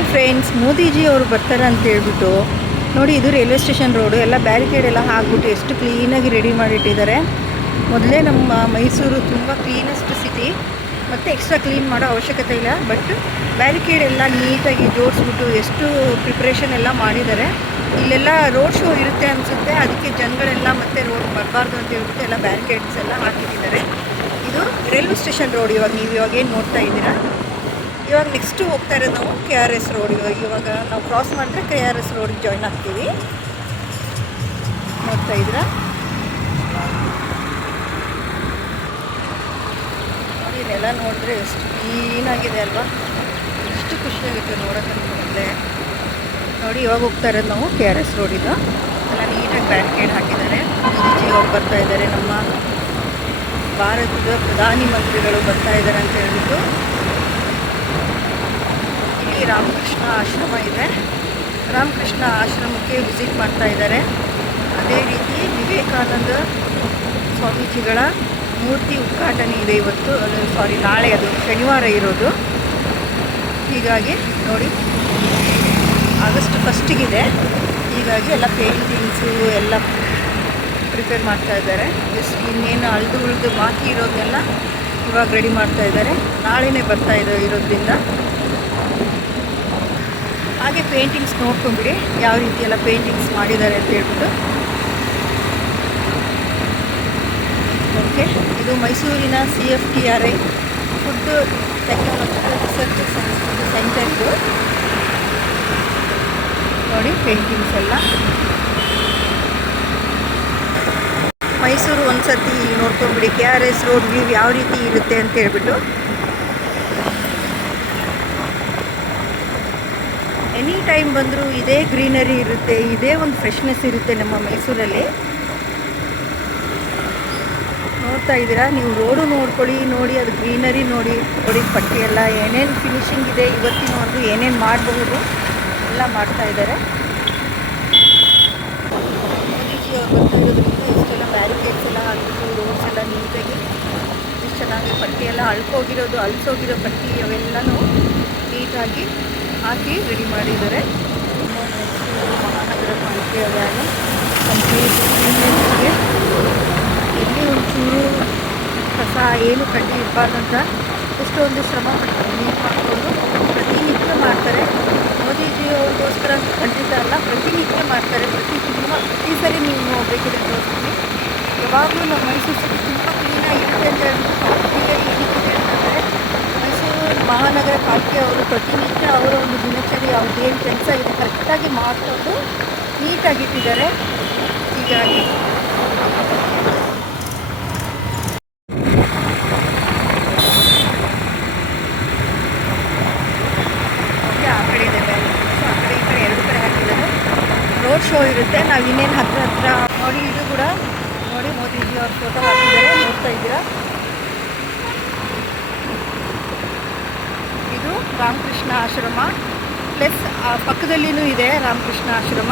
Hi friends, Modiji ಅವರು ಬರ್ತಾರೆ ಅಂತ ಹೇಳ್ಬಿಟ್ಟು ನೋಡಿ, ಇದು ರೈಲ್ವೆ ಸ್ಟೇಷನ್ ರೋಡು. ಎಲ್ಲ ಬ್ಯಾರಿಕೇಡ್ ಎಲ್ಲ ಹಾಕ್ಬಿಟ್ಟು ಎಷ್ಟು ಕ್ಲೀನಾಗಿ ರೆಡಿ ಮಾಡಿಟ್ಟಿದ್ದಾರೆ. ಮೊದಲೇ ನಮ್ಮ ಮೈಸೂರು ತುಂಬ ಕ್ಲೀನೆಸ್ಟ್ ಸಿಟಿ, ಮತ್ತು ಎಕ್ಸ್ಟ್ರಾ ಕ್ಲೀನ್ ಮಾಡೋ ಅವಶ್ಯಕತೆ ಇಲ್ಲ. ಬಟ್ ಬ್ಯಾರಿಕೇಡ್ ಎಲ್ಲ ನೀಟಾಗಿ ಜೋಡಿಸ್ಬಿಟ್ಟು ಎಷ್ಟು ಪ್ರಿಪ್ರೇಷನ್ ಎಲ್ಲ ಮಾಡಿದ್ದಾರೆ. ಇಲ್ಲೆಲ್ಲ ರೋಡ್ ಶೋ ಇರುತ್ತೆ ಅನಿಸುತ್ತೆ, ಅದಕ್ಕೆ ಜನಗಳೆಲ್ಲ ಮತ್ತೆ ರೋಡ್ ಬರಬಾರ್ದು ಅಂತ ಹೇಳ್ಬಿಟ್ಟು ಎಲ್ಲ ಬ್ಯಾರಿಕೇಡ್ಸ್ ಎಲ್ಲ ಹಾಕಿಟ್ಟಿದ್ದಾರೆ. ಇದು ರೈಲ್ವೆ ಸ್ಟೇಷನ್ ರೋಡ್. ನೀವು ಇವಾಗ ಏನು ನೋಡ್ತಾ ಇದ್ದೀರಾ, ಇವಾಗ ನೆಕ್ಸ್ಟು ಹೋಗ್ತಾ ಇರೋದು ನಾವು KRS ರೋಡ್. ಇವಾಗ ನಾವು ಕ್ರಾಸ್ ಮಾಡಿದ್ರೆ KRS ರೋಡಿಗೆ ಜಾಯ್ನ್ ಆಗ್ತೀವಿ. ನೋಡ್ತಾ ಇದ್ದೀರಾ, ನೋಡಿ ಇದೆಲ್ಲ ನೋಡಿದ್ರೆ ಎಷ್ಟು ಕ್ಲೀನಾಗಿದೆ ಅಲ್ವಾ, ಎಷ್ಟು ಖುಷಿಯಾಗುತ್ತೆ ನೋಡೋಕ್ಕಂತಂದರೆ. ನೋಡಿ ಇವಾಗ ಹೋಗ್ತಾ ಇರೋದು ನಾವು KRS ರೋಡಿದು. ಎಲ್ಲ ನೀಟಾಗಿ ಬ್ಯಾರಿಕೇಡ್ ಹಾಕಿದ್ದಾರೆ. ಮೋದಿಜಿ ಅವರು ಬರ್ತಾ ಇದ್ದಾರೆ, ನಮ್ಮ ಭಾರತದ ಪ್ರಧಾನಿ ಮಂತ್ರಿಗಳು ಬರ್ತಾ ಇದ್ದಾರೆ ಅಂತ ಹೇಳ್ಬಿಟ್ಟು. ಇಲ್ಲಿ ರಾಮಕೃಷ್ಣ ಆಶ್ರಮ ಇದೆ, ರಾಮಕೃಷ್ಣ ಆಶ್ರಮಕ್ಕೆ ವಿಸಿಟ್ ಮಾಡ್ತಾ ಇದ್ದಾರೆ. ಅದೇ ರೀತಿ ವಿವೇಕಾನಂದ ಸ್ವಾಮೀಜಿಗಳ ಮೂರ್ತಿ ಉದ್ಘಾಟನೆ ಇದೆ ಇವತ್ತು, ನಾಳೆ, ಅದು ಶನಿವಾರ ಇರೋದು. ಹೀಗಾಗಿ ನೋಡಿ, ಆಗಸ್ಟ್ 1ಗಿದೆ. ಹೀಗಾಗಿ ಎಲ್ಲ ಪೇಂಟಿಂಗ್ಸು ಎಲ್ಲ ಪ್ರಿಪೇರ್ ಮಾಡ್ತಾ ಇದ್ದಾರೆ. ಜಸ್ಟ್ ಇನ್ನೇನು ಉಳಿದು ಬಾಕಿ ಇರೋದನ್ನೆಲ್ಲ ಇವಾಗ ರೆಡಿ ಮಾಡ್ತಾ ಇದ್ದಾರೆ. ನಾಳೆನೇ ಬರ್ತಾ ಇರೋದ್ರಿಂದ ಹಾಗೆ ಪೇಂಟಿಂಗ್ಸ್ ನೋಡ್ಕೊಂಬಿಡಿ, ಯಾವ ರೀತಿ ಎಲ್ಲ ಪೇಂಟಿಂಗ್ಸ್ ಮಾಡಿದ್ದಾರೆ ಅಂತ ಹೇಳ್ಬಿಟ್ಟು. ಓಕೆ, ಇದು ಮೈಸೂರಿನ CFTRI food technological research centre. ಇದು ನೋಡಿ ಪೇಂಟಿಂಗ್ಸ್ ಎಲ್ಲ. ಮೈಸೂರು ಒಂದು ಸರ್ತಿ ನೋಡ್ಕೊಂಬಿಡಿ, KRS ರೋಡ್ ವ್ಯೂ ಯಾವ ರೀತಿ ಇರುತ್ತೆ ಅಂತ ಹೇಳ್ಬಿಟ್ಟು. ಎನಿ ಟೈಮ್ ಬಂದರೂ ಇದೇ ಗ್ರೀನರಿ ಇರುತ್ತೆ, ಇದೇ ಒಂದು ಫ್ರೆಶ್ನೆಸ್ ಇರುತ್ತೆ ನಮ್ಮ ಮೈಸೂರಲ್ಲಿ. ನೋಡ್ತಾ ಇದ್ದೀರಾ ನೀವು, ರೋಡು ನೋಡ್ಕೊಳ್ಳಿ, ನೋಡಿ ಅದು ಗ್ರೀನರಿ ನೋಡಿ. ಪಟ್ಟಿ ಎಲ್ಲ ಏನೇನು ಫಿನಿಶಿಂಗ್ ಇದೆ ಇವತ್ತಿನ ಒಂದು ಏನೇನು ಮಾಡಬಹುದು ಎಲ್ಲ ಮಾಡ್ತಾ ಇದ್ದಾರೆ. ಮೋದಿಜಿ ಅವ್ರು ಬರ್ತಾ ಇರೋದ್ರಿಂದ ಇಷ್ಟೆಲ್ಲ ಬ್ಯಾರಿಕೇಡ್ಸ್ ಎಲ್ಲ ಹಾಕಿದ್ದು, ರೋಡ್ಸ್ ಎಲ್ಲ ನೀಟಾಗಿ ಎಷ್ಟು ಚೆನ್ನಾಗಿ ಪಟ್ಟಿ ಎಲ್ಲ ಅಳಿಸೋಗಿರೋ ಪಟ್ಟಿ ಅವೆಲ್ಲನೂ ನೀಟಾಗಿ ಹಾಕಿ ರೆಡಿ ಮಾಡಿದ್ದಾರೆ. ಮಹಾನಗರ ಪಾಲಿಕೆ ವ್ಯಾನು ಕಂಪ್ಲೀಟ್ ಕ್ಲೀನ್ನೆಸ್ಗೆ, ಎಲ್ಲಿ ಒಂಚೂರು ಕಸ ಏನು ಕಡ್ಡಿ ಇರಬಾರ್ದಂತ ಎಷ್ಟೊಂದು ಶ್ರಮ ಪಟ್ಟು ಕ್ಲೀನ್ ಮಾಡಿಕೊಂಡು ಪ್ರತಿನಿತ್ಯ ಮಾಡ್ತಾರೆ. ಮೋದಿಜಿ ಅವ್ರಿಗೋಸ್ಕರ ಖಂಡಿತ ಅಲ್ಲ, ಪ್ರತಿನಿತ್ಯ ಮಾಡ್ತಾರೆ. ಪ್ರತಿ ಸರಿ ನೀವು ನೋಡಬೇಕಿದೆ ತೋರಿಸ್ತೀನಿ. ಯಾವಾಗಲೂ ನಮ್ಮ ಮೈಸೂರು ಸಿಟಿ ತುಂಬ ಕ್ಲೀನಾಗಿರುತ್ತೆ ಅಂತ ಹೇಳ್ಬಿಟ್ಟು ಹೇಳ್ತಾರೆ. ಮೈಸೂರು ಮಹಾನಗರ ಪಾಲಿಕೆ ಅವರು ಪ್ರತಿನಿತ್ಯ ಅವರ ಒಂದು ದಿನಚರಿ ಅವ್ರದ್ದೇನು ಕೆಲಸ ಇದೆ ಕರೆಕ್ಟಾಗಿ ಮಾಡಿಕೊಂಡು ನೀಟಾಗಿಟ್ಟಿದ್ದಾರೆ. ಹೀಗಾಗಿ ಆ ಕಡೆ ಇದೆ ಬ್ಯಾರಿಕೇಡ್ಸು, ಆ ಕಡೆ ಈ ಕಡೆ ಎರಡು ಕಡೆ ಹಾಕಿದ್ದಾರೆ. ರೋಡ್ ಶೋ ಇರುತ್ತೆ. ನಾವು ಇನ್ನೇನು ಹತ್ರ ನೋಡಿ, ಇದು ಕೂಡ ನೋಡಿ ಮೋದಿಜಿ ಅವ್ರ ಫೋಟೋ ಹಾಕಿದ್ದಾರೆ, ನೋಡ್ತಾ ಇದ್ದೀರಾ. ಇದು ರಾಮಕೃಷ್ಣ ಆಶ್ರಮ, ಪ್ಲಸ್ ಪಕ್ಕದಲ್ಲಿನೂ ಇದೆ ರಾಮಕೃಷ್ಣ ಆಶ್ರಮ.